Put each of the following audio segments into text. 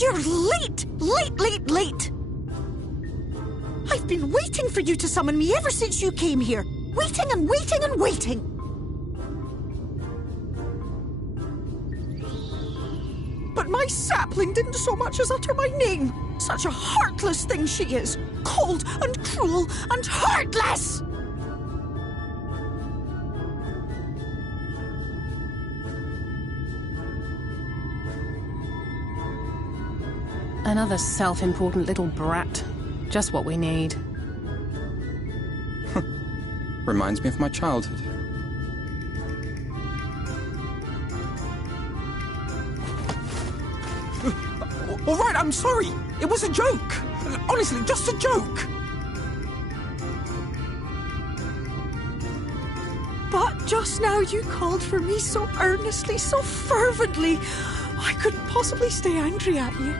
You're late! Late! I've been waiting for you to summon me ever since you came here. Waiting and waiting and waiting. But my sapling didn't so much as utter my name. Such a heartless thing she is. Cold and cruel and heartless! Another self-important little brat. Just what we need. Reminds me of my childhood. All right, I'm sorry. It was a joke. Honestly, just a joke. But Just now you called for me so earnestly, so fervently. I couldn't possibly stay angry at you.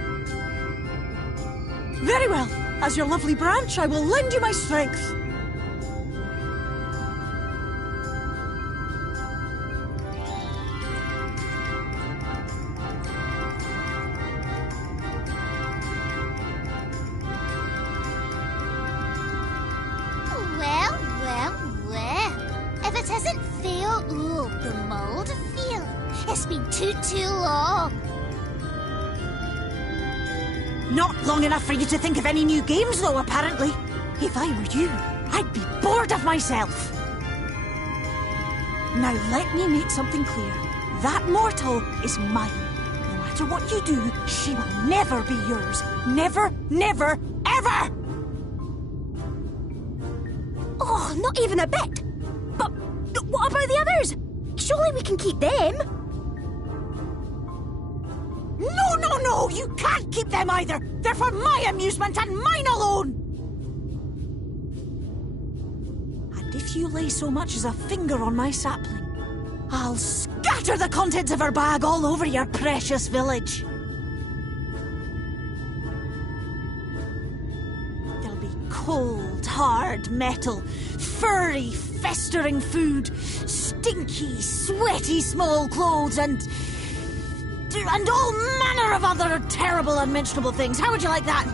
Very well. As your lovely branch, I will lend you my strength. Too long. Not long enough for you to think of any new games, though, apparently. If I were you, I'd be bored of myself. Now let me make something clear. That mortal is mine. No matter what you do, she will never be yours. Never, never, ever! Oh, not even a bit. But what about the others? Surely we can keep them. No, no, no! You can't keep them either! They're for my amusement and mine alone! And if you lay so much as a finger on my sapling, I'll scatter the contents of her bag all over your precious village. There'll be cold, hard metal, furry, festering food, stinky, sweaty small clothes, and all manner of other terrible, unmentionable things. How would you like that,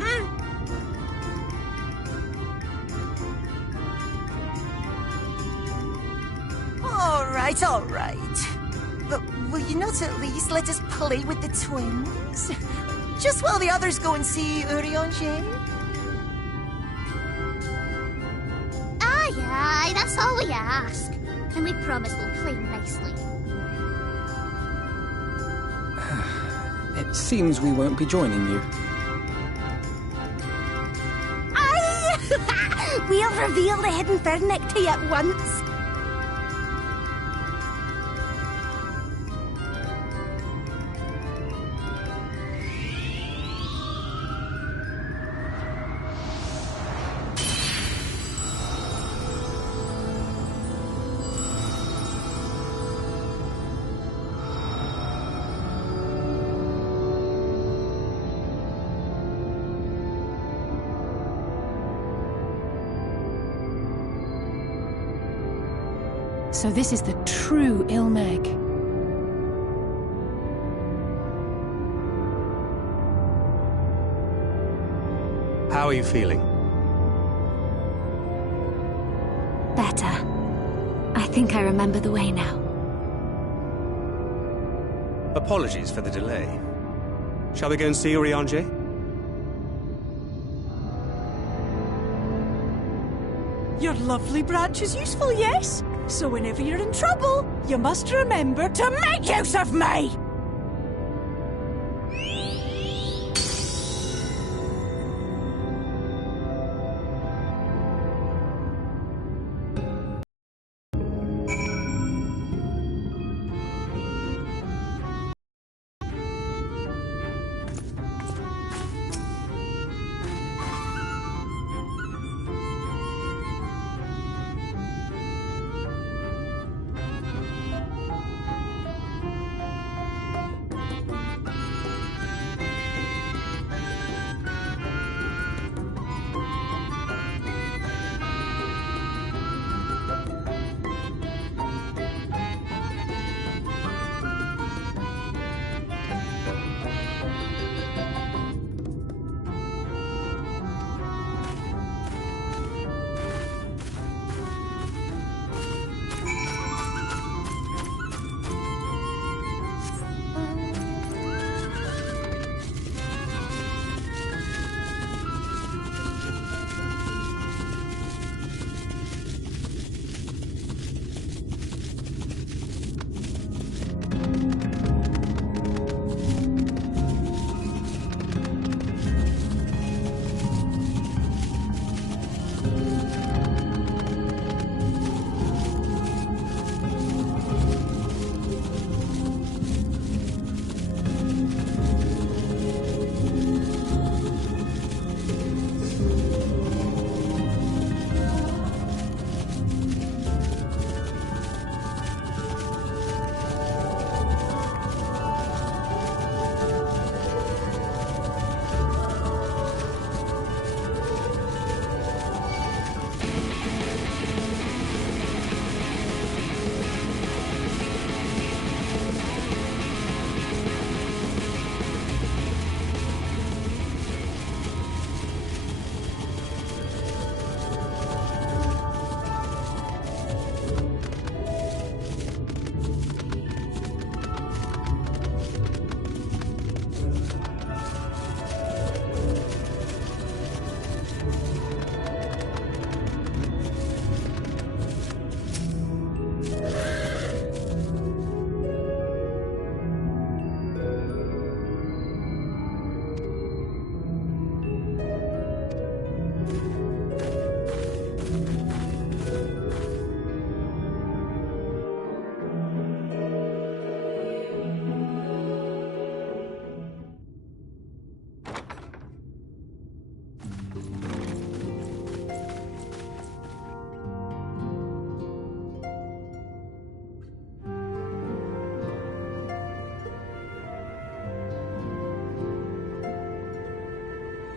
All right. But will you not at least let us play with the twins? Just while the others go and see Urianger? Aye, that's all we ask. And we promise we'll play nicely. It seems we won't be joining you. Aye! We'll reveal the hidden Fernic to you at once. So this is the true Ilmeg. How are you feeling? Better. I think I remember the way now. Apologies for the delay. Shall we go and see Urianger? Your lovely branch is useful, yes? So whenever you're in trouble, you must remember to make use of me!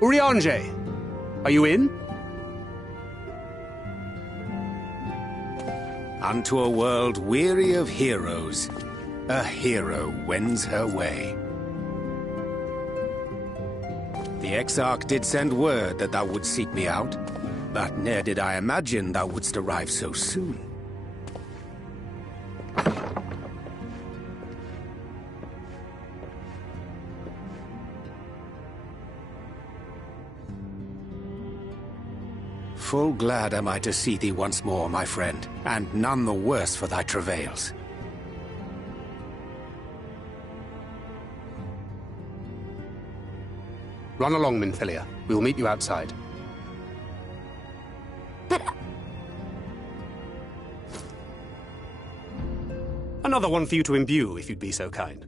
Urianger, are you in? Unto a world weary of heroes, a hero wends her way. The Exarch did send word that thou wouldst seek me out, but ne'er did I imagine thou wouldst arrive so soon. Full glad am I to see thee once more, my friend, and none the worse for thy travails. Run along, Minfilia. We will meet you outside. But... Another one for you to imbue, if you'd be so kind.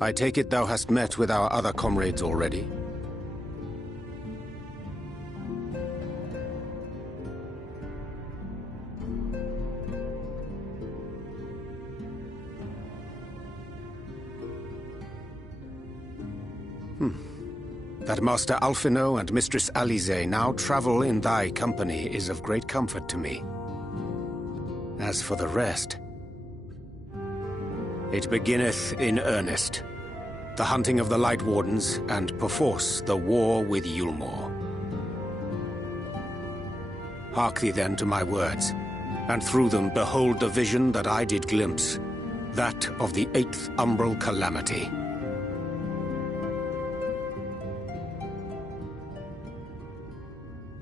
I take it thou hast met with our other comrades already? That Master Alphino and Mistress Alize now travel in thy company is of great comfort to me. As for the rest, it beginneth in earnest. The hunting of the Light Wardens, and perforce the war with Yulmore. Hark thee then to my words, and through them behold the vision that I did glimpse, that of the 8th Umbral Calamity.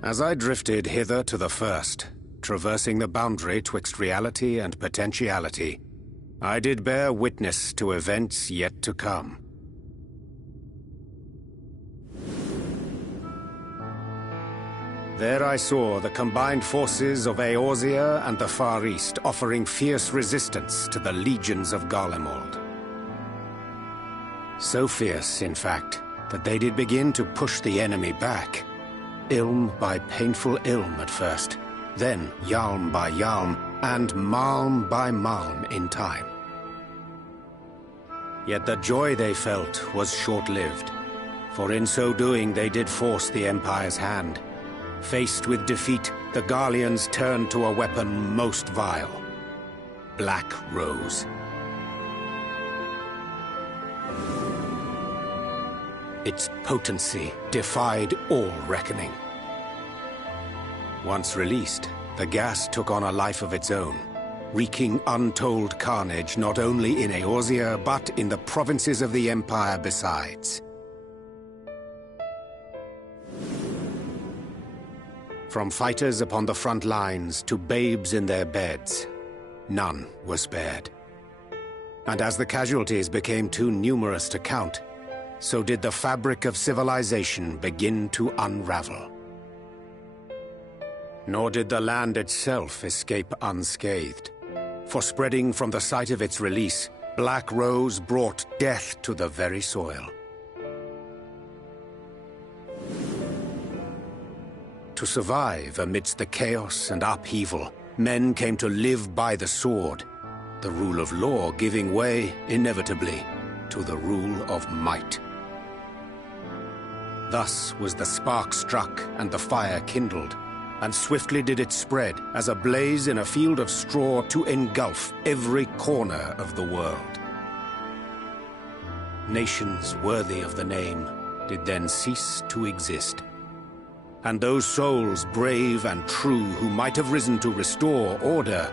As I drifted hither to the first, traversing the boundary twixt reality and potentiality, I did bear witness to events yet to come. There I saw the combined forces of Eorzea and the Far East offering fierce resistance to the legions of Garlemald. So fierce, in fact, that they did begin to push the enemy back. Ilm by painful ilm at first, then Yalm by Yalm, and Malm by Malm in time. Yet the joy they felt was short-lived, for in so doing they did force the Empire's hand. Faced with defeat, the Garleans turned to a weapon most vile: Black Rose. Its potency defied all reckoning. Once released, the gas took on a life of its own, wreaking untold carnage not only in Eorzea, but in the provinces of the Empire besides. From fighters upon the front lines to babes in their beds, none were spared. And as the casualties became too numerous to count, so did the fabric of civilization begin to unravel. Nor did the land itself escape unscathed, for spreading from the site of its release, Black Rose brought death to the very soil. To survive amidst the chaos and upheaval, men came to live by the sword, the rule of law giving way, inevitably, to the rule of might. Thus was the spark struck and the fire kindled, and swiftly did it spread as a blaze in a field of straw to engulf every corner of the world. Nations worthy of the name did then cease to exist. And those souls brave and true who might have risen to restore order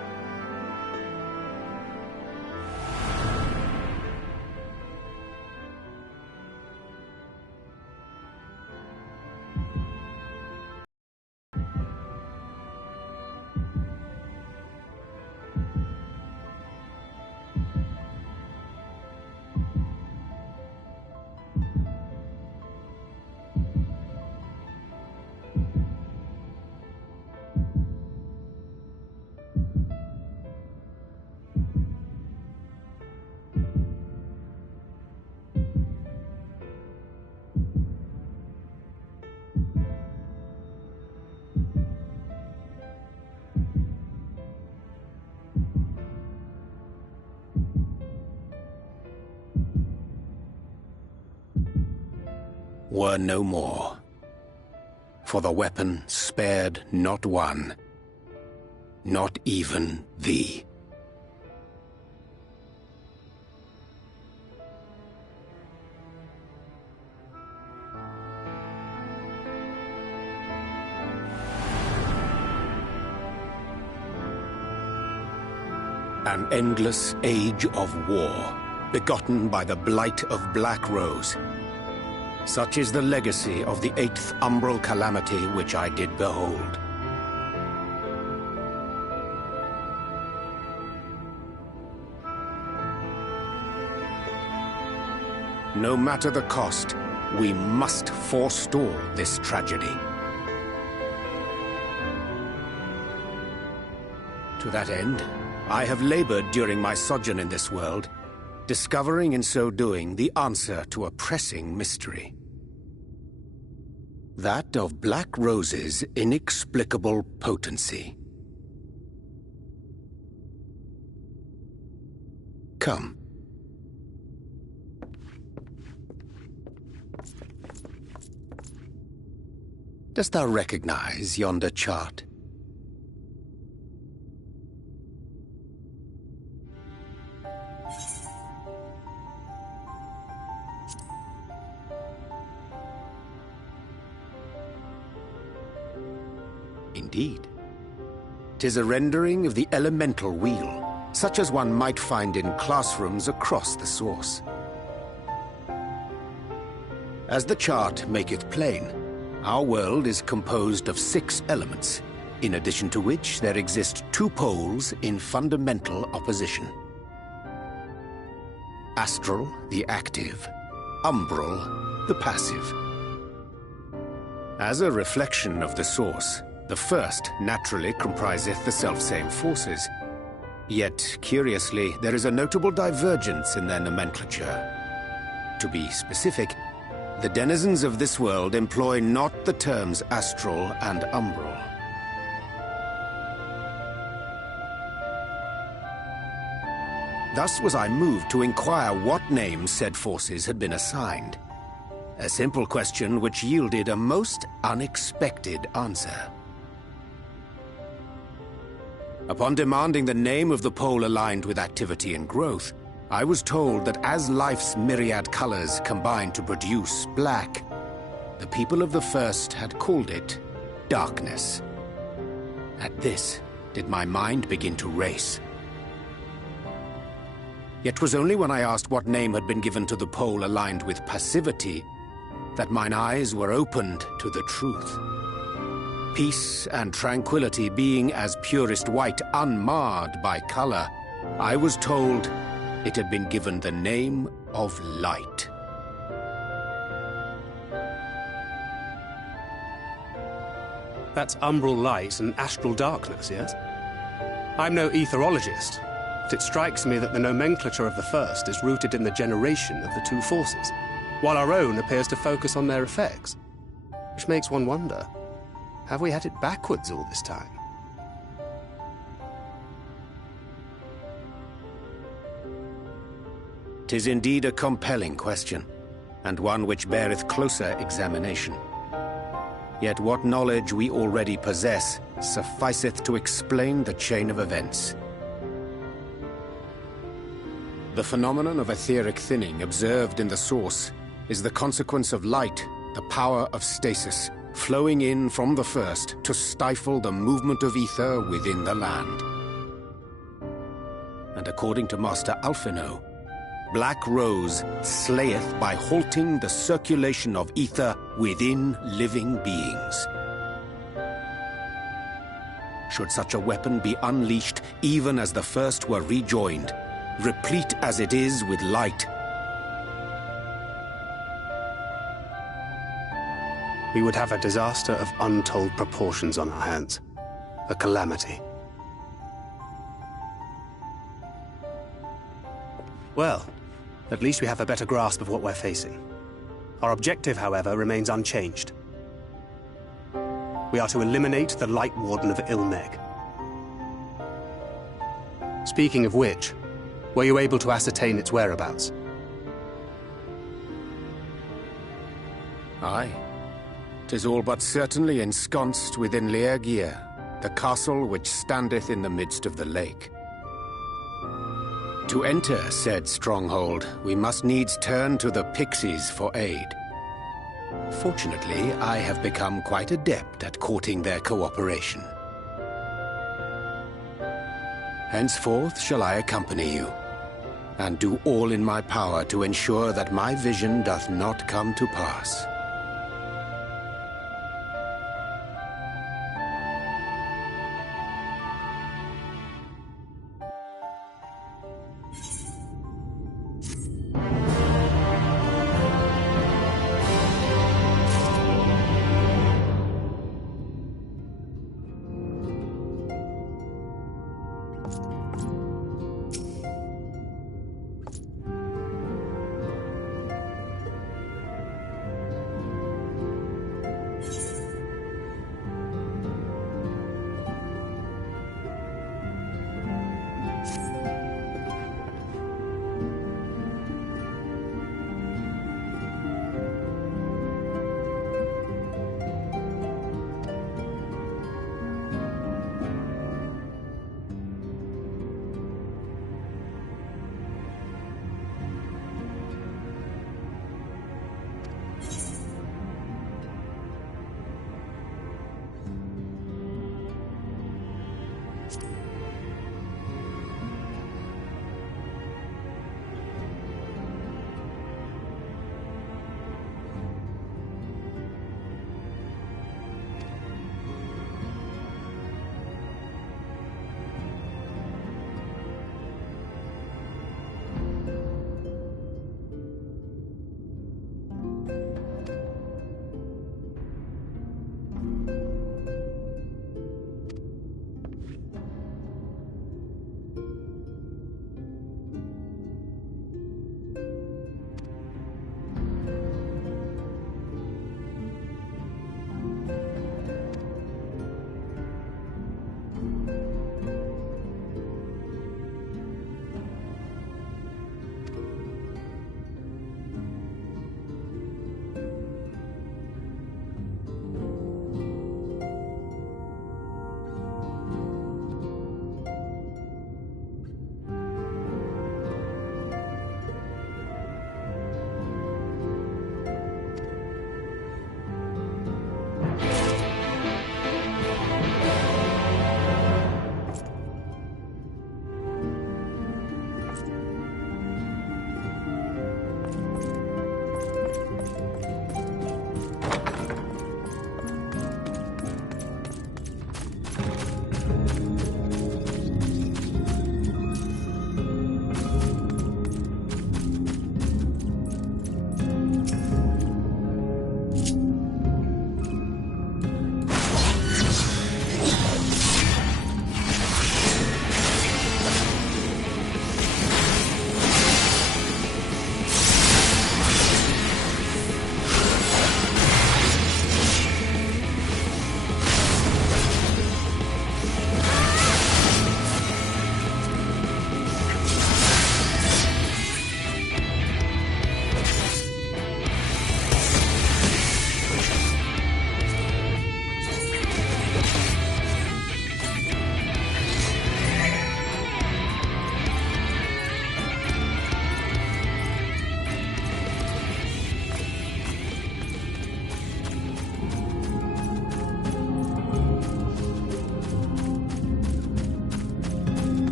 were no more. For the weapon spared not one, not even thee. An endless age of war, begotten by the blight of Black Rose. Such is the legacy of the 8th umbral calamity which I did behold. No matter the cost, we must forestall this tragedy. To that end, I have labored during my sojourn in this world, discovering in so doing the answer to a pressing mystery. That of Black Rose's inexplicable potency. Come. Dost thou recognize yonder chart? Indeed. 'Tis a rendering of the elemental wheel, such as one might find in classrooms across the source. As the chart maketh plain, our world is composed of 6 elements, in addition to which there exist 2 poles in fundamental opposition. Astral, the active; umbral, the passive. As a reflection of the source, the first naturally compriseth the selfsame forces. Yet, curiously, there is a notable divergence in their nomenclature. To be specific, the denizens of this world employ not the terms astral and umbral. Thus was I moved to inquire what names said forces had been assigned. A simple question which yielded a most unexpected answer. Upon demanding the name of the pole aligned with activity and growth, I was told that as life's myriad colors combine to produce black, the people of the first had called it darkness. At this, did my mind begin to race. Yet 'twas only when I asked what name had been given to the pole aligned with passivity that mine eyes were opened to the truth. Peace and tranquility being as purest white, unmarred by color, I was told it had been given the name of light. That's umbral light and astral darkness, yes? I'm no etherologist, but it strikes me that the nomenclature of the first is rooted in the generation of the 2 forces, while our own appears to focus on their effects. Which makes one wonder, have we had it backwards all this time? "'Tis indeed a compelling question, and one which beareth closer examination. Yet what knowledge we already possess sufficeth to explain the chain of events. The phenomenon of etheric thinning observed in the source is the consequence of light, the power of stasis, flowing in from the first to stifle the movement of ether within the land. And according to Master Alphino, Black Rose slayeth by halting the circulation of ether within living beings. Should such a weapon be unleashed even as the first were rejoined, replete as it is with light, we would have a disaster of untold proportions on our hands. A calamity. Well, at least we have a better grasp of what we're facing. Our objective, however, remains unchanged. We are to eliminate the Light Warden of Ilmeg. Speaking of which, were you able to ascertain its whereabouts? Aye. 'Tis all but certainly ensconced within Leargear, the castle which standeth in the midst of the lake. To enter said stronghold, we must needs turn to the pixies for aid. Fortunately, I have become quite adept at courting their cooperation. Henceforth shall I accompany you, and do all in my power to ensure that my vision doth not come to pass.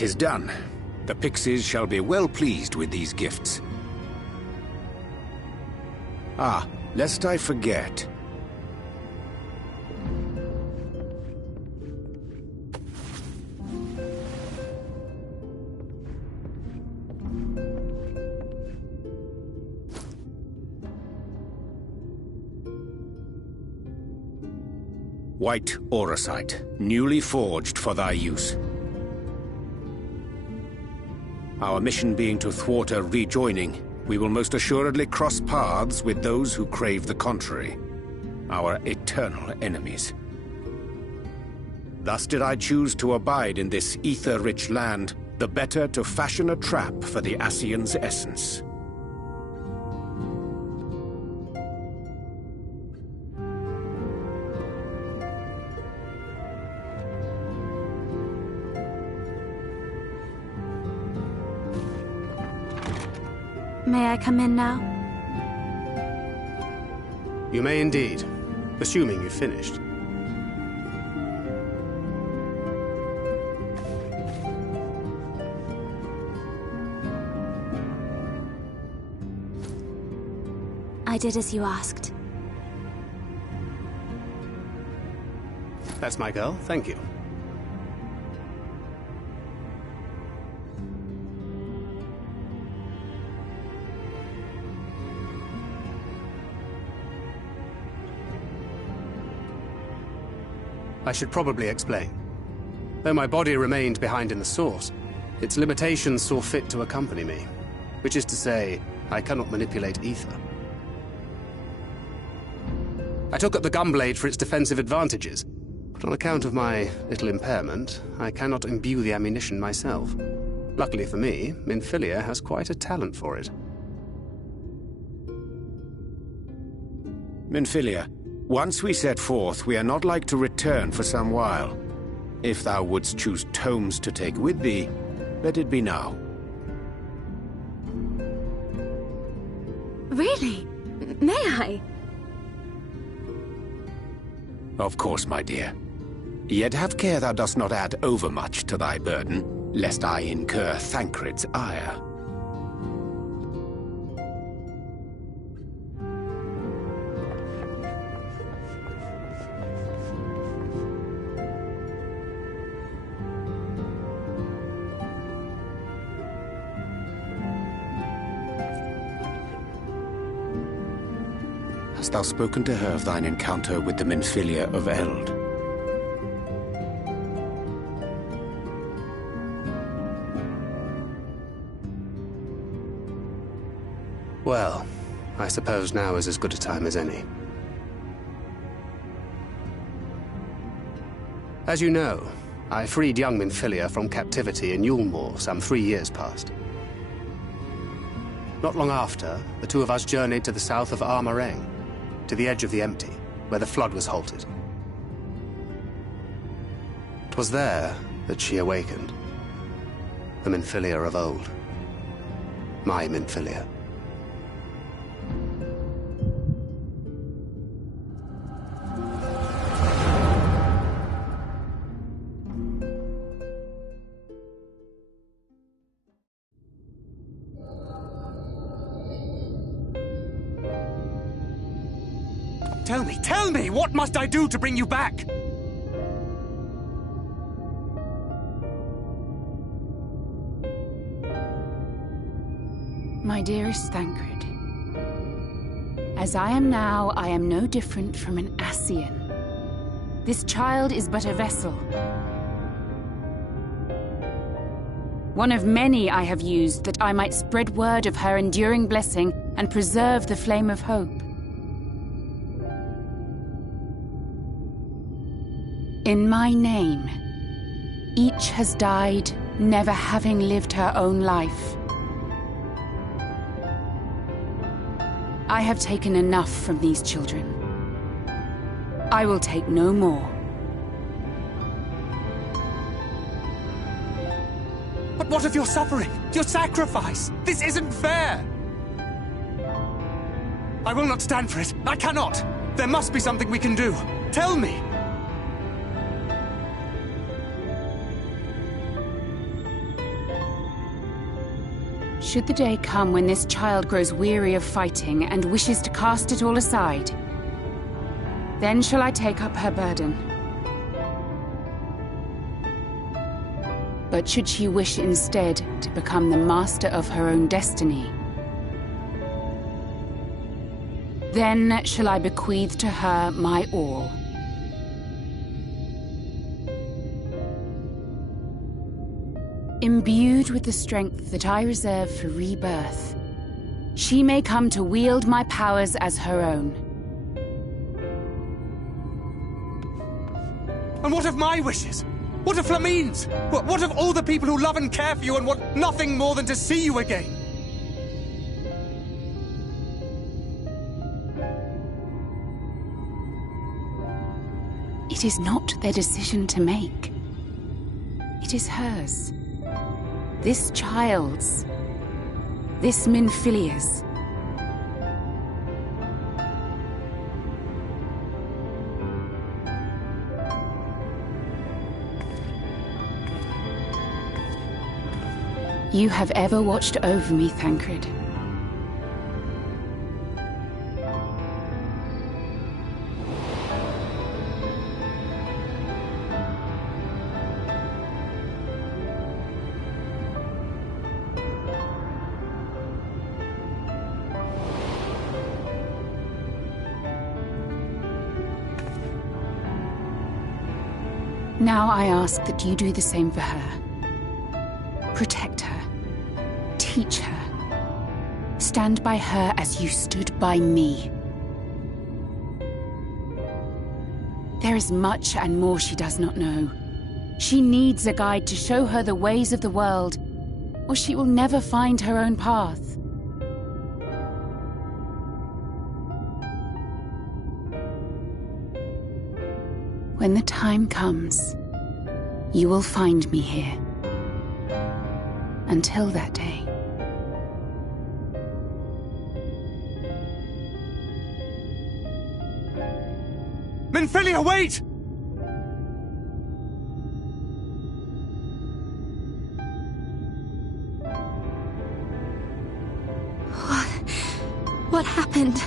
'Tis done. The pixies shall be well pleased with these gifts. Ah, lest I forget. White auracite, newly forged for thy use. Our mission being to thwart a rejoining, we will most assuredly cross paths with those who crave the contrary, our eternal enemies. Thus did I choose to abide in this ether-rich land, the better to fashion a trap for the Ascian's essence. May I come in now? You may indeed, assuming you've finished. I did as you asked. That's my girl, thank you. I should probably explain. Though my body remained behind in the source, its limitations saw fit to accompany me. Which is to say, I cannot manipulate ether. I took up the gunblade for its defensive advantages, but on account of my little impairment, I cannot imbue the ammunition myself. Luckily for me, Minfilia has quite a talent for it. Minfilia, once we set forth, we are not like to return for some while. If thou wouldst choose tomes to take with thee, let it be now. Really? May I? Of course, my dear. Yet have care thou dost not add overmuch to thy burden, lest I incur Thancred's ire. Hast thou spoken to her of thine encounter with the Minfilia of Eld? Well, I suppose now is as good a time as any. As you know, I freed young Minfilia from captivity in Yulmore some 3 years past. Not long after, the two of us journeyed to the south of Armareng, to the edge of the Empty, where the flood was halted. 'Twas there that she awakened. The Minfilia of old. My Minfilia. Tell me, what must I do to bring you back? My dearest Thancred, as I am now, I am no different from an Ascian. This child is but a vessel. One of many I have used that I might spread word of her enduring blessing and preserve the flame of hope. In my name, each has died, never having lived her own life. I have taken enough from these children. I will take no more. But what of your suffering? Your sacrifice? This isn't fair! I will not stand for it. I cannot! There must be something we can do. Tell me! Should the day come when this child grows weary of fighting and wishes to cast it all aside, then shall I take up her burden. But should she wish instead to become the master of her own destiny, then shall I bequeath to her my all. Imbued with the strength that I reserve for rebirth, she may come to wield my powers as her own. And what of my wishes? What of Flamine's? What of all the people who love and care for you and want nothing more than to see you again? It is not their decision to make. It is hers. This child's. This Minfilia's. You have ever watched over me, Thancred. Now I ask that you do the same for her. Protect her. Teach her. Stand by her as you stood by me. There is much and more she does not know. She needs a guide to show her the ways of the world, or she will never find her own path. When the time comes, you will find me here. Until that day. Minfilia, wait! What happened?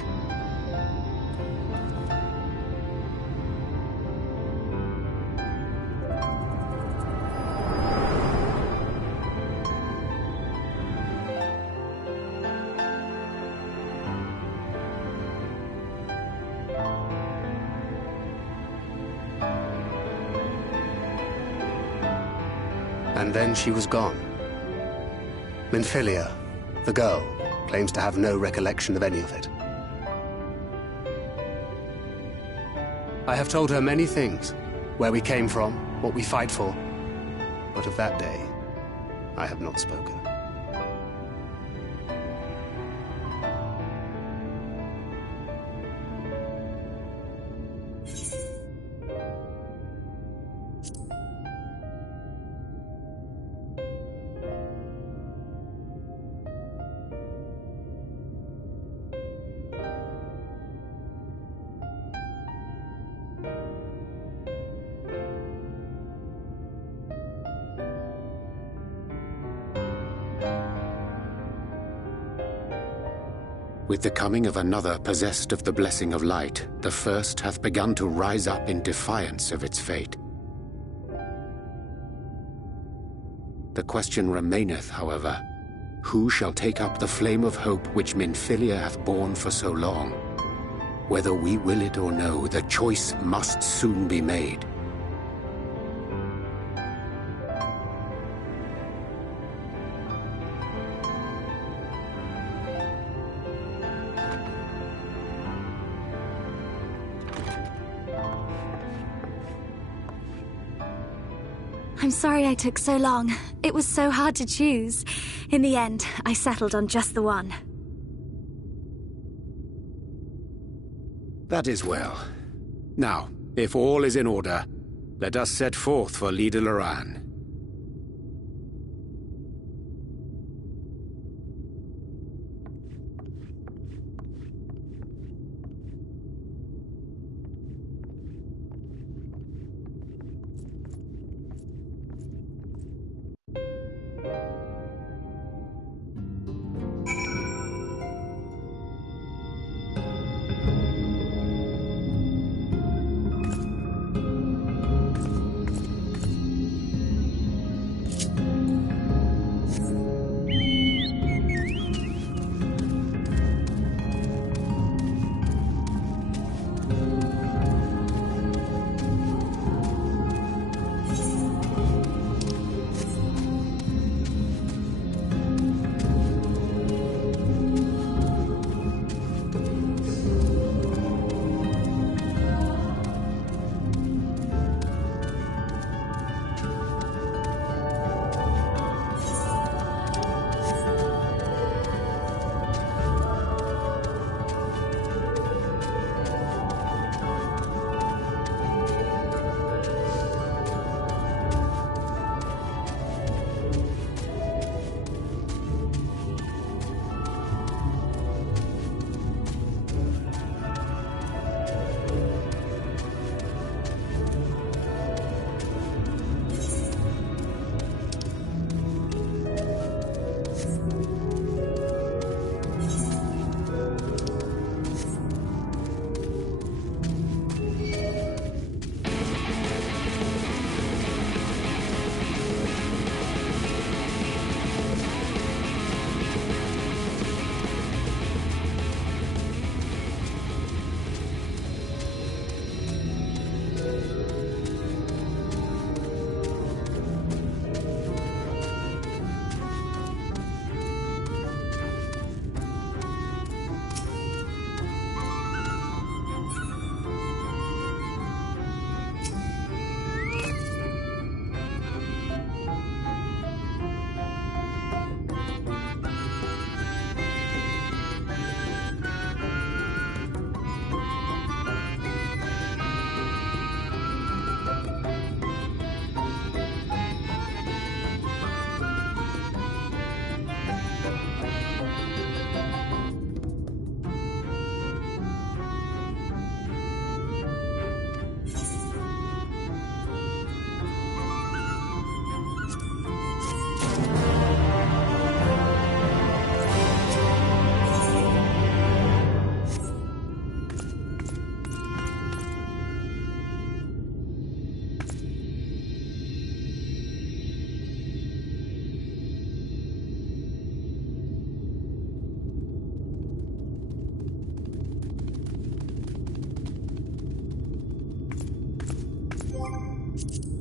And then she was gone. Minfilia, the girl, claims to have no recollection of any of it. I have told her many things, where we came from, what we fight for, but of that day, I have not spoken. With the coming of another possessed of the blessing of light, the first hath begun to rise up in defiance of its fate. The question remaineth, however, who shall take up the flame of hope which Minfilia hath borne for so long? Whether we will it or no, the choice must soon be made. I'm sorry I took so long. It was so hard to choose. In the end, I settled on just the one. That is well. Now, if all is in order, let us set forth for Lida Loran. you.